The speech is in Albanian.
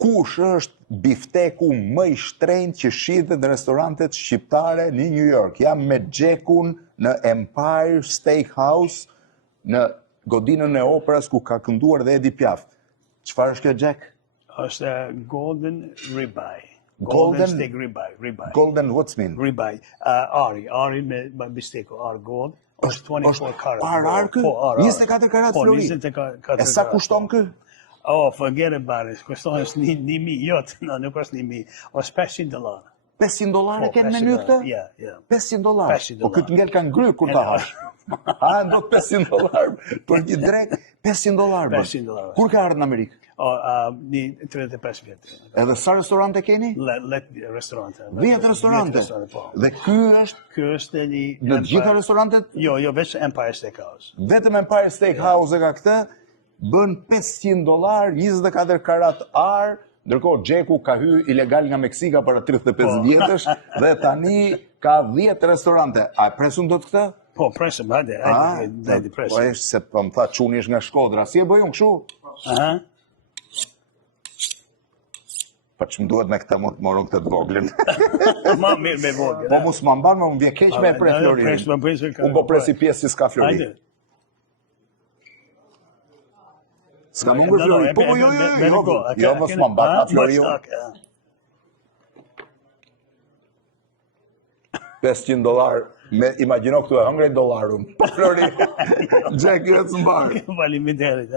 kush është bifteku më i shtrenjtë që shitet në restorantet shqiptare në New York? Jam me Xhekun në Empire Steakhouse në godinën e operës ku ka kënduar dhe Edith Piaf. Çfarë është kjo Xhek? Është golden ribeye. Golden steak ribeye. Golden what's mean? Ribeye. Ari me bisteku, gold. Është 24 karat. Ar kë? 24 karat flori. 24 karat. E sa kushton kë? Oh, forget about it. Kushton është 1.000, jo, nuk është 1.000. Është $500. $500 kanë menu këtë? Ja. $500. Po këtë ngel kanë ngry kur ta hash. Do të $500 për një drek, $500. $500. Kur ka ardhur në Amerikë? Një 35 vjetë. Edhe sa restorante keni? Let restorante. 10 restorante. Dhe ky është një... Në gjitha restorantet? Jo, veç Empire Steakhouse. Vetëm Empire Steakhouse e ka këtë, bën $500, 24 karat ar, ndërkohë Xheku ka hyrë ilegal nga Meksika para 35 vjetësh dhe tani ka 10 restorante. A presun dot këtë? Po, presëm, hajde presëm. Po është se po më tha çuni është nga Shkodra. Si e bëjun kështu? Aha. Po që më duhet me këta më të morën këtë të voglin. Ma mirë me voglin. Po mu s'ma mban, më vjen keq me e pre Florin. Unë po presi pjesë si s'ka Flori. S'ka mungur Flori. Po jo, mos m'ma mban ka Flori jo. $500, imagjino këtu e hëngrej dollarum. Po Flori, Xhek jo të mbarë. Faleminderit.